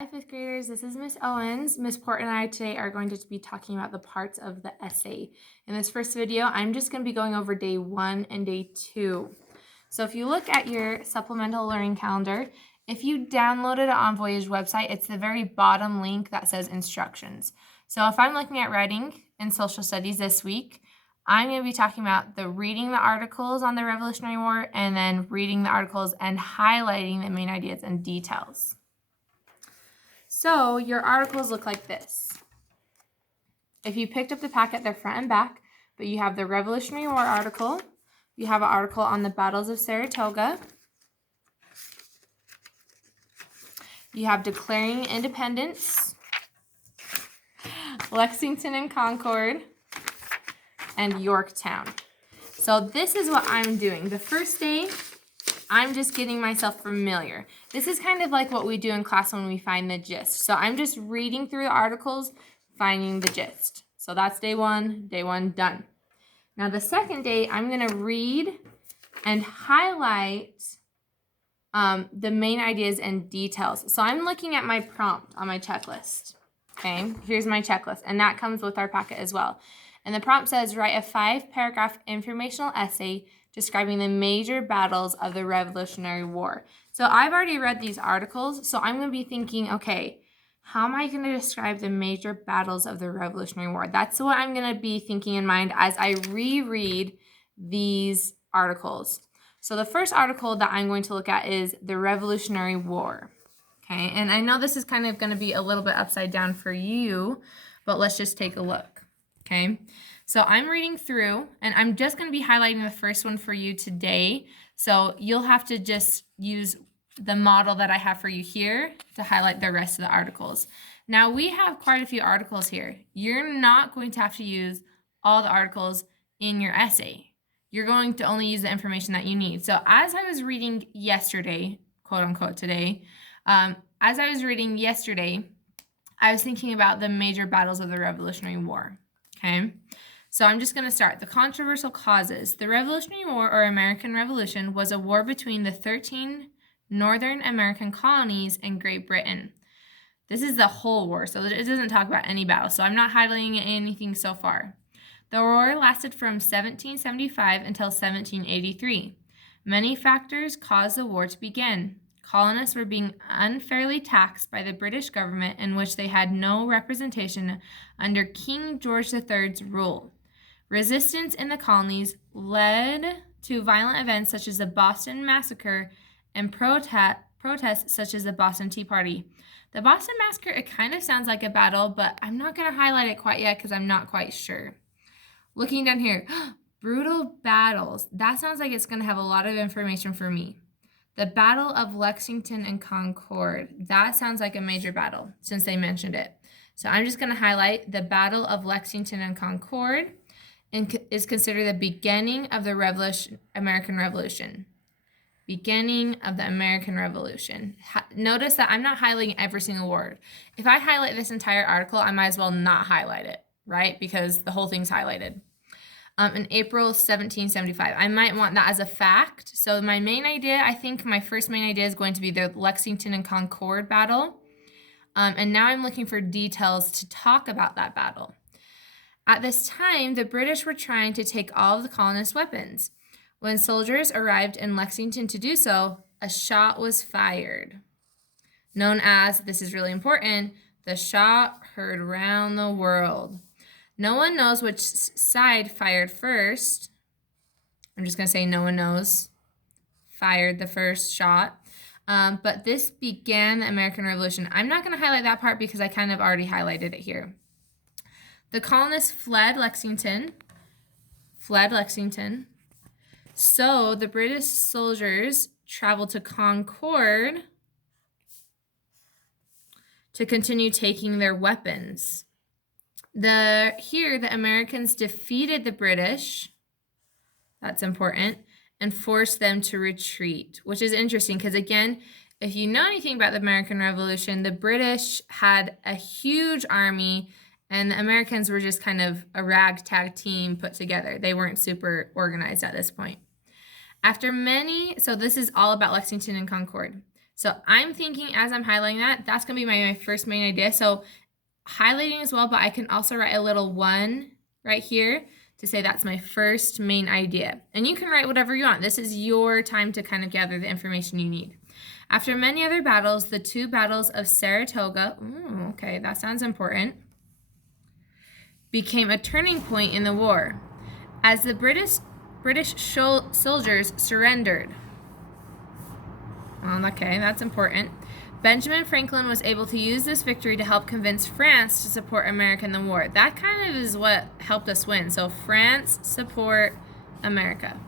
Hi, fifth graders. This is Miss Owens. Miss Port and I today are going to be talking about the parts of the essay. In this first video, I'm just going to be going over day 1 and day 2. So if you look at your supplemental learning calendar, if you downloaded it on Voyage website, it's the very bottom link that says instructions. So if I'm looking at writing and social studies this week, I'm going to be talking about reading the articles on the Revolutionary War and then reading the articles and highlighting the main ideas and details. So your articles look like this. If you picked up the packet, they're front and back, but you have the Revolutionary War article. You have an article on the battles of Saratoga. You have declaring independence, Lexington and Concord, and Yorktown. So this is what I'm doing. The first day, I'm just getting myself familiar. This is kind of like what we do in class when we find the gist. So I'm just reading through the articles, finding the gist. So that's day 1, done. Now the second day, I'm gonna read and highlight the main ideas and details. So I'm looking at my prompt on my checklist. Okay, here's my checklist, and that comes with our packet as well. And the prompt says, write a 5-paragraph informational essay describing the major battles of the Revolutionary War. So I've already read these articles, so I'm going to be thinking, okay, how am I going to describe the major battles of the Revolutionary War? That's what I'm going to be thinking in mind as I reread these articles. So the first article that I'm going to look at is the Revolutionary War. Okay, and I know this is kind of going to be a little bit upside down for you, but let's just take a look. Okay, so I'm reading through, and I'm just going to be highlighting the first one for you today. So you'll have to just use the model that I have for you here to highlight the rest of the articles. Now we have quite a few articles here. You're not going to have to use all the articles in your essay. You're going to only use the information that you need. So as I was reading yesterday, quote unquote today, as I was reading yesterday, I was thinking about the major battles of the Revolutionary War. Okay, so I'm just going to start. The controversial causes. The Revolutionary War, or American Revolution, was a war between the 13 Northern American colonies and Great Britain. This is the whole war, so it doesn't talk about any battle, so I'm not highlighting anything so far. The war lasted from 1775 until 1783. Many factors caused the war to begin. Colonists were being unfairly taxed by the British government, in which they had no representation under King George III's rule. Resistance in the colonies led to violent events such as the Boston Massacre and protests such as the Boston Tea Party. The Boston Massacre, it kind of sounds like a battle, but I'm not going to highlight it quite yet because I'm not quite sure. Looking down here, brutal battles. That sounds like it's going to have a lot of information for me. The Battle of Lexington and Concord. That sounds like a major battle since they mentioned it. So I'm just going to highlight the Battle of Lexington and Concord and is considered the beginning of the American Revolution. Beginning of the American Revolution. Notice that I'm not highlighting every single word. If I highlight this entire article, I might as well not highlight it, right? Because the whole thing's highlighted. In April 1775. I might want that as a fact. So my main idea, I think my first main idea is going to be the Lexington and Concord battle. And now I'm looking for details to talk about that battle. At this time, the British were trying to take all of the colonists' weapons. When soldiers arrived in Lexington to do so, a shot was fired. Known as, this is really important, the shot heard round the world. No one knows which side fired first. I'm just going to say no one knows. Fired the first shot. But this began the American Revolution. I'm not going to highlight that part because I kind of already highlighted it here. The colonists fled Lexington. So the British soldiers traveled to Concord to continue taking their weapons. Here, the Americans defeated the British, that's important, and forced them to retreat, which is interesting because, again, if you know anything about the American Revolution, the British had a huge army, and the Americans were just kind of a ragtag team put together. They weren't super organized at this point. So this is all about Lexington and Concord. So I'm thinking as I'm highlighting that, that's going to be my first main idea. So highlighting as well, but I can also write a little 1 right here to say that's my first main idea. And you can write whatever you want. This is your time to kind of gather the information you need. After many other battles, the 2 battles of Saratoga, okay, that sounds important, became a turning point in the war as the British soldiers surrendered. Okay, that's important. Benjamin Franklin was able to use this victory to help convince France to support America in the war. That kind of is what helped us win. So France support America.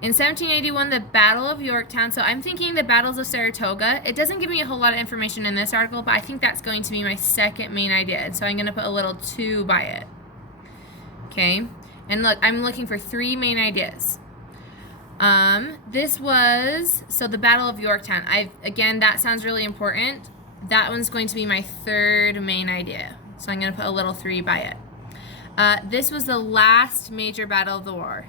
In 1781, the Battle of Yorktown. So I'm thinking the battles of Saratoga. It doesn't give me a whole lot of information in this article, but I think that's going to be my second main idea. And so I'm going to put a little 2 by it. Okay. And look, I'm looking for 3 main ideas. This was, so the Battle of Yorktown. Again, that sounds really important. That one's going to be my third main idea. So I'm going to put a little 3 by it. This was the last major battle of the war.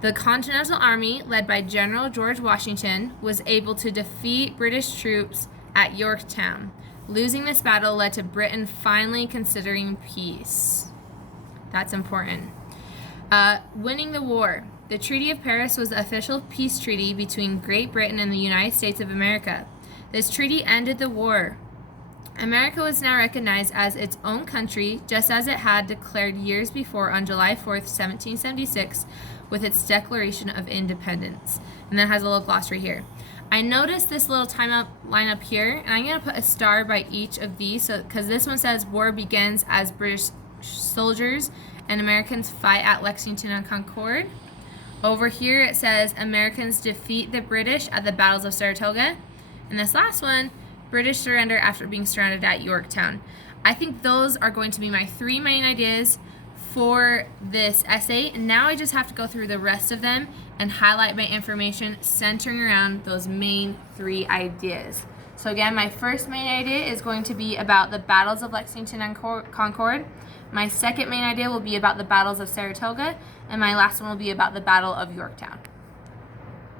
The Continental Army, led by General George Washington, was able to defeat British troops at Yorktown. Losing this battle led to Britain finally considering peace. That's important. Winning the war. The Treaty of Paris was the official peace treaty between Great Britain and the United States of America. This treaty ended the war. America was now recognized as its own country, just as it had declared years before on July 4th, 1776, with its Declaration of Independence. And that has a little glossary here. I noticed this little line up here, and I'm going to put a star by each of these, because this one says war begins as British soldiers and Americans fight at Lexington and Concord. Over here it says Americans defeat the British at the battles of Saratoga. And this last one, British surrender after being surrounded at Yorktown. I think those are going to be my 3 main ideas for this essay. And now I just have to go through the rest of them and highlight my information centering around those main 3 ideas. So again, my first main idea is going to be about the battles of Lexington and Concord. My second main idea will be about the battles of Saratoga, and my last one will be about the Battle of Yorktown.